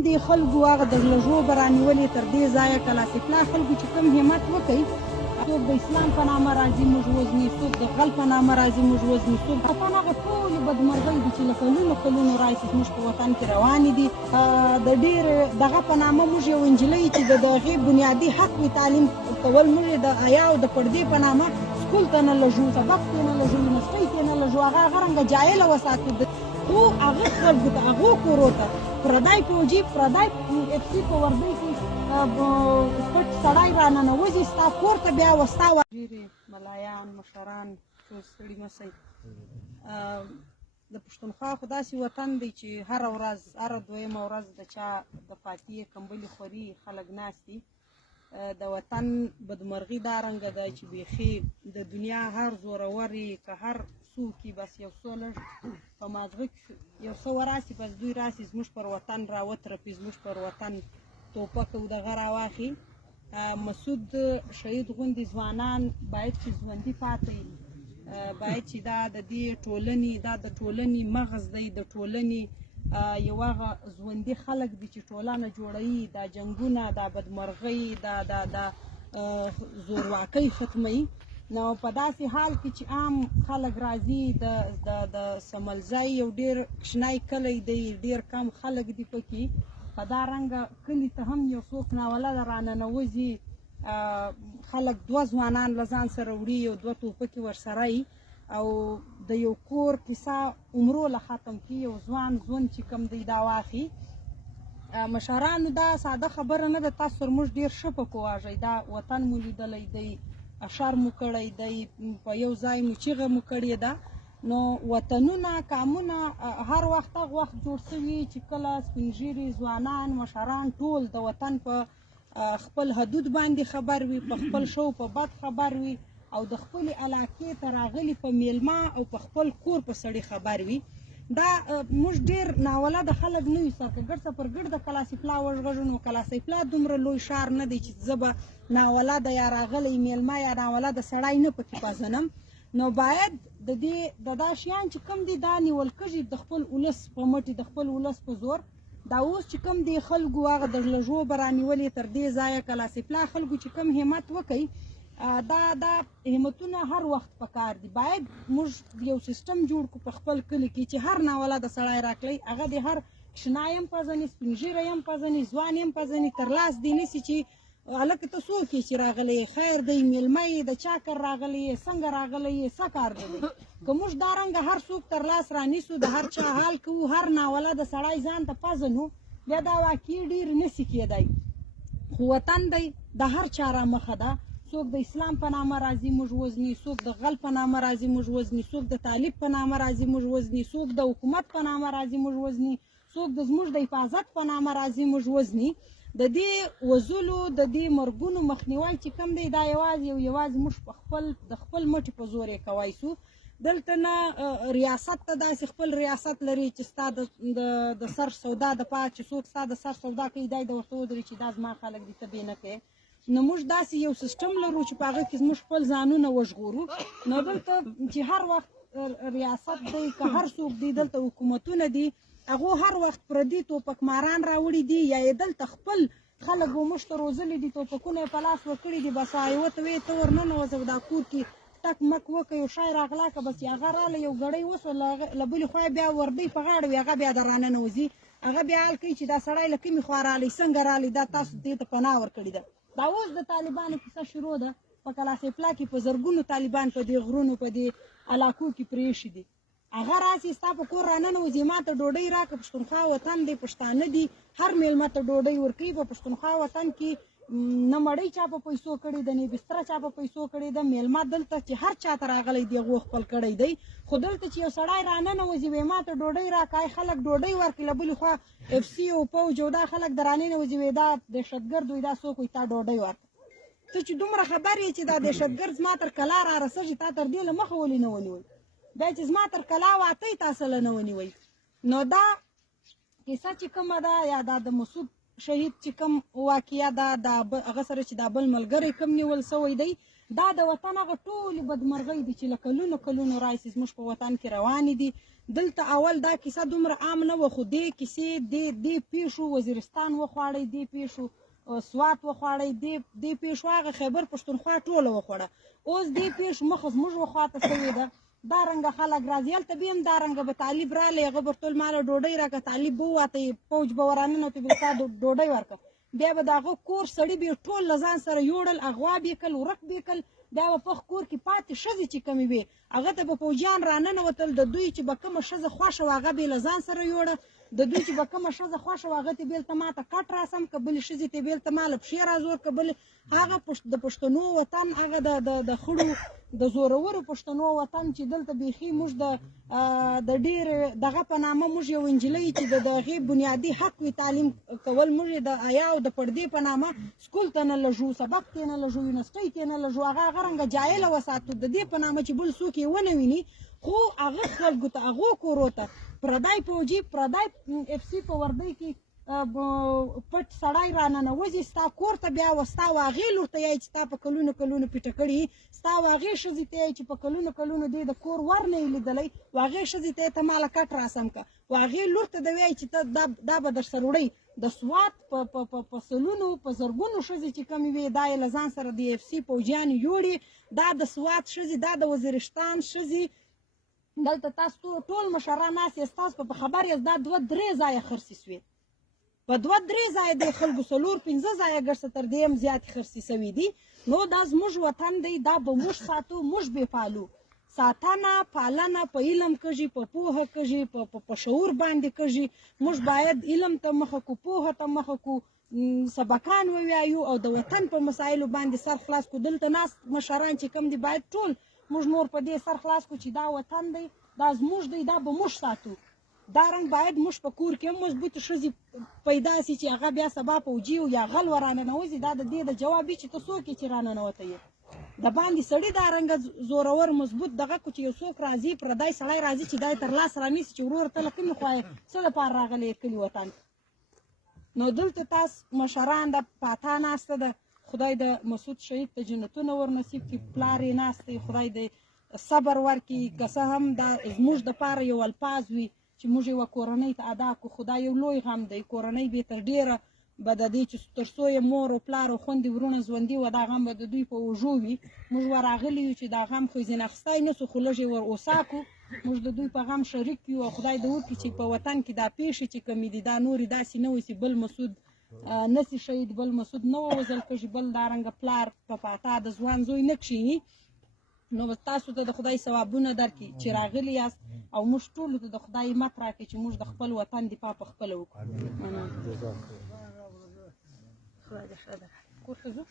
کوم دي خلکو هغه د لږو به رانیولې تر دې ځایه کلاسیکلا خلکو چې کوم همت وکړي، څوک د اسلام په نامه راځي موږ وزني، څوک د غل په نامه راځي موږ وزني، څوک وطن هغه ټولې بدمرغۍ دي چې له کلونو کلونو راهیسې زموږ په وطن کې روانې دي. د ډېر دغه په نامه موږ یو نجلۍ چې د هغې بنیادي حق وي تعلیم کول، موږ د حیا او د پردې په نامه سکول ته نه لږو، سبق ته نه لږو، یونیورسټۍ ته نه لږو، هغه رنګه جاهله وساتو. خو هغه خلکو ته هغو کورو ته پردی فوجي پردی اف سي په وردۍ کې پټ سړی راننوځي ستا کور ته بیا وستا ډېرې ملایان مشران ټول ستړي مه شئ. د پښتونخوا خو داسې وطن دی چې هره ورځ هره دویمه ورځ د چا د فاتحې کمبلې خوري خلک ناست دي. د وطن بدمرغي دا رنګه ده چې بیخي د دنیا هر زورور یې که هر څوک یې بس یو څو لږ په مازغه کې یو څه وراسي بس دوی راسي زموږ پر وطن راوترپي، زموږ پر وطن توپک او دغه راواخي. مسعود شهید غوندې ځوانان باید چې ژوندي پاتې باید چې دا د دې ټولنې دا د ټولنې مغز دی، د ټولنې یو هغه ژوندي خلک دي چې ټولنه جوړوي، دا جنګونه دا بدمرغۍ دا زورواکۍ ختموي. نو په داسې حال کې چې عام خلک راځي د سملځای یو ډېر کوچنی کلی دی، ډېر کم خلک دي پکې، په دا رنګه کلي ته هم یو څوک ناولده راننوځي، خلک دوه ځوانان له ځان سره وړي، یو دوه ټوپکې ورسره وي او د یو کور کیسه عمرو له ختم کړي، یو ځوان ژوند چې کوم دی دا واخلي. مشرانو دا ساده خبره نه ده، تاسو سره موږ ډېر ښه په کوواژئ، دا وطن مو لیدلی دی، اشر مو کړی دی، په یو ځای مو چیغه مو کړې ده. نو وطنونه کامونه هر وخت هغه وخت جوړ شوي چې کله سپین ږیري ځوانان مشران ټول د وطن په خپل حدود باندې خبر وي، په خپل شو په بد خبر وي او د خپلې علاقې ته راغلي په میلمه او په خپل کور په سړي خبر وي. دا موږ ډېر ناولده خلک نه یو، سرکګړ څپرګړ د کلاسیفلا وژغږو. نو کلاسیفلا دومره لوی ښار نه دی چې زه به ناولده یا راغلی میلمه یا ناولده سړی نه پکې پېژنم. نو باید د دې دا شیان چې کوم دي دا نیول کېږي د خپل ولس په مټې، د خپل ولس په زور. دا اوس چې کوم دي خلکو هغه د لږو به رانیولې تر دې ځایه کلاسیفلا خلکو چې کوم همت وکړي، دا همتونه هر وخت پکار دي. باید موږ یو سیستم جوړ کړو په خپل کلي کې چې هر ناولده سړی راکړی هغه د هر شنای هم پېژني، سپین ږیری هم پېژني، ځوان هم پېژني، تر لاس دې نیسي چې هلکه ته څوک یې چې راغلی خیر دی، میلمه یې د چا کر راغلی یې، څنګه راغلی یې، څه کار دی. که موږ دا رنګه هر څوک تر لاس رانیسو، د هر چا حال کوو، هر ناولده سړی ځان ته پېژنو، بیا دا واقعي ډېر نشي کېدی. خو وطن دی د هر چا رامخه ده، څوک د اسلام په نامه راځي موږ وزني، څوک د غل په نامه راځي موږ وزني، څوک د طالب په نامه راځي موږ وزني، څوک د حکومت په نامه راځي موږ وزني، څوک د زموږ د حفاظت په نامه راځي موږ وزني. د دې وزلو د دې مرګونو مخنیوی چې کوم دی دا یوازې موږ په د خپل مټې په زور یې کوی سو. دلته نه ریاست ته داسې خپل ریاست لري چې ستا د سر سودا د پاره چې څوک ستا د سر سودا کوي دی د ورته ودرې چې دا زما خلک دي ته بې نه کوې. نو موږ داسې یو سیستم لرو چې په هغه کې زموږ خپل ځانونه وژغورو. نو دلته چې هر وخت ریاست دی که هر څوک دی، دلته حکومتونه دي، هغو هر وخت پردي توپکماران راوړي دي یا یې دلته خپل خلک و موږ ته روزلي دي، توپکونه یې په لاس ورکړي دي، بس یوه ته ویې ته ورننوځه دا کور کې ټک مک وکړه، یو شی راغلا که بس هغه راله یو ګړی وسوه، له بلې خوا بیا وردۍ په غاړه وي، هغه بیا در راننوځي، هغه بیا حال کوي چې دا سړی له کومې خوا رالی، څنګه رالی، دا تاسو دې ته پناه ورکړې ده. دا اوس د طالبانو کیسه شروع ده، په کلاسیفلا کې په زرګونو طالبان په دې غرونو په دې علاقو کې پرېښي دي. هغه راسي ستا په کور راننوځي، ما ته ډوډۍ راکړه، پښتونخوا وطن دی، پښتانه دي، هر میلمه ته ډوډۍ ورکوي. په پښتونخوا وطن کې نه مړۍ چا په پیسو کړې ده، نه بستره چا په پیسو کړې ده. میلمه دلته چې هر چا ته راغلی دی هغو خپل کړی دی. خو دلته چې یو سړی راننوځي وایي ما ته ډوډۍ راکړه، خلک ډوډۍ ورکړي، له بلې خوا اف سي او پوج او دا خلک د راننوځي وایي دا دهشتګرد وایي، دا څوک وایي تا ډوډۍ ورکړه. ته چې دومره خبر یې چې دا دهشتګرد زما تر کلا را رسېږي، تا تر دې له مخه ولې نه ونیوئ؟ دا چې زما تر کلا واتی تاسو له نه ونیوئ. نو دا کیسه چې کومه ده یا دا د مسعود شهید چې کوم واقعه ده، دا هغه سره چې دا بل ملګری کوم نیول سوی دی، دا د وطن هغه ټولې بدمرغۍ دي چې له کلونو کلونو راهیسې زموږ په وطن کې روانې دي. دلته اول دا کیسه دومره عام نه وه، خو دې کیسې دې پیښو وزیرستان وخواړی، دې پیښو سوات وخواړی، دې پیښو هغه خیبر پښتونخوا ټوله وخوړه. اوس دې پیښو مخه زموږ وخواته سوې ده. دا رنګه خلک راځي، هلته بیا هم دا رنګه به طالب رالی، هغه به ټول ماله ډوډۍ راکړه، طالب به وواته فوج به وراننوتې به تا ډوډۍ ورکړه. بیا به د هغه کور سړي به یې ټول له ځان سره یوړل، اغوا به یې کړل، ورک به یې کړل. بیا به په کور کې پاتې ښځې چې کمې وې هغه ته به فوجیان راننوتل، د دوی چې به کومه ښځه خوښه وه هغه به یې له ځان سره یوړه، د دوی چې به کومه ښځه خوښه وه هغه ته به یې هلته ما ته کټ راسم که بلې ښځې ته به یې هلته ما له پښې رازور که بلې. هغه د پښتنو وطن، هغه د خړو د زورورو پښتنو وطن چې دلته بیخي موږ د ډېر دغه په نامه موږ یو نجلۍ چې د هغې بنیادي حق وي تعلیم کول، موږ یې د حیا او د پردې په نامه سکول ته نه لږو، سبق ته نه لږو، یونیورسټۍ ته نه لږو، هغه رنګه جاهله وساتو د دې په نامه چې بل څوک یې ونه ویني. خو هغه خلکو ته، هغو کورو ته پردی فوجي، پردی اف سی په وردۍ کې پټ سړی راننوځي ستا کور ته، بیا ستا و هغې لور ته یایي چې تا په کلونو کلونو پیټه کړي، ستا و هغې ښځې ته یایي چې په کلونو کلونو دې د کور ور نه یې لیدلی، و هغې ښځې ته یې ته ماله کټ راسم که، و هغې لور ته د وایي چې ته دا به در سره وړئ. د سوات په سلونو په زرګونو ښځې چې کومې وې دا یې له ځان سره د اف سی پوجیانې یوړې. دا د سوات ښځې، دا د وزیرستان ښځې، دلته تاسو ټول مشران ناست یاست، تاسو په خبر یاست دا 2-3 ځایه خرڅې سوې، په 2-3 ځایه د خلکو 4-5 ځایه ګرځه تر دې هم زیاتې خرڅې سوي دي. نو دا زموږ وطن دی، دا به موږ ساتو، موږ بې پالو. ساتنه پالنه په علم کږي، په پوهه کږي، په شعور باندې کږي. موږ باید علم ته مخه کو، پوهه ته مخه کو، سبقان ووایو او د وطن په مسایلو باندې سر خلاص کو. دلته ناست مشران چې کوم دي باید ټول موږ نور په دې سر خلاص کو چې دا وطن دی، دا زموږ دی، دا به موږ ساتو. دا رنګ باید موږ په کور کې هم مضبوطې ښځې پیدا سي چې هغه بیا سبا فوجي او یا غل وراننوځي. دا د دې د جواب وي چې ته څوک یې چې راننوتی یې، د باندې سړي دا رنګه زورور مضبوط دغه کو چې یو څوک راځي، پردی سړی راځي چې دا یې تر لاس رانیسي چې ورور ته له کومې خوا یې څه دپاره راغلی یې کلي وطن. نو دلته تاسو مشران د پاتا ناسته ده، خدای د مسعود شهید ته جنتونه ورنصیب کړي، پلار یې ناست دی، خدای د صبر ورکړي. که څه هم دا زموږ دپاره یو الفاظ وي چې موږ یوه کورنۍ ته ادا کړو، خو دا یو لوی غم دی. کورنۍ به تر ډېره به د دې چې تر څو یې مور او پلار او خویندې وروڼه ژوندي وه دا غم به د دوی په اوږو وي. موږ ورراغلي یو چې دا غم خو ځینې اخیستی نه سو، خو لږ یې ور اوسا کړو، موږ د دوی په غم شریک یو. او خدای دې وکړي چې په وطن کې دا پیښې چې کومې دي دا نورې داسې نه وي چې بل مسعود نسي شهید، بل مسعود نه ووژل کېږي، بل دا رنګه پلار په پاتا د ځوان زوی نه کښېني. نو تاسو ته د خدای ثوابونه درکړي چې راغلي یاست، او موږ ټولو ته د خدای همت راکړي چې موږ د خپل وطن دفاع په خپله وکړو. خدای دې ښه درکړي. کور ته ځو.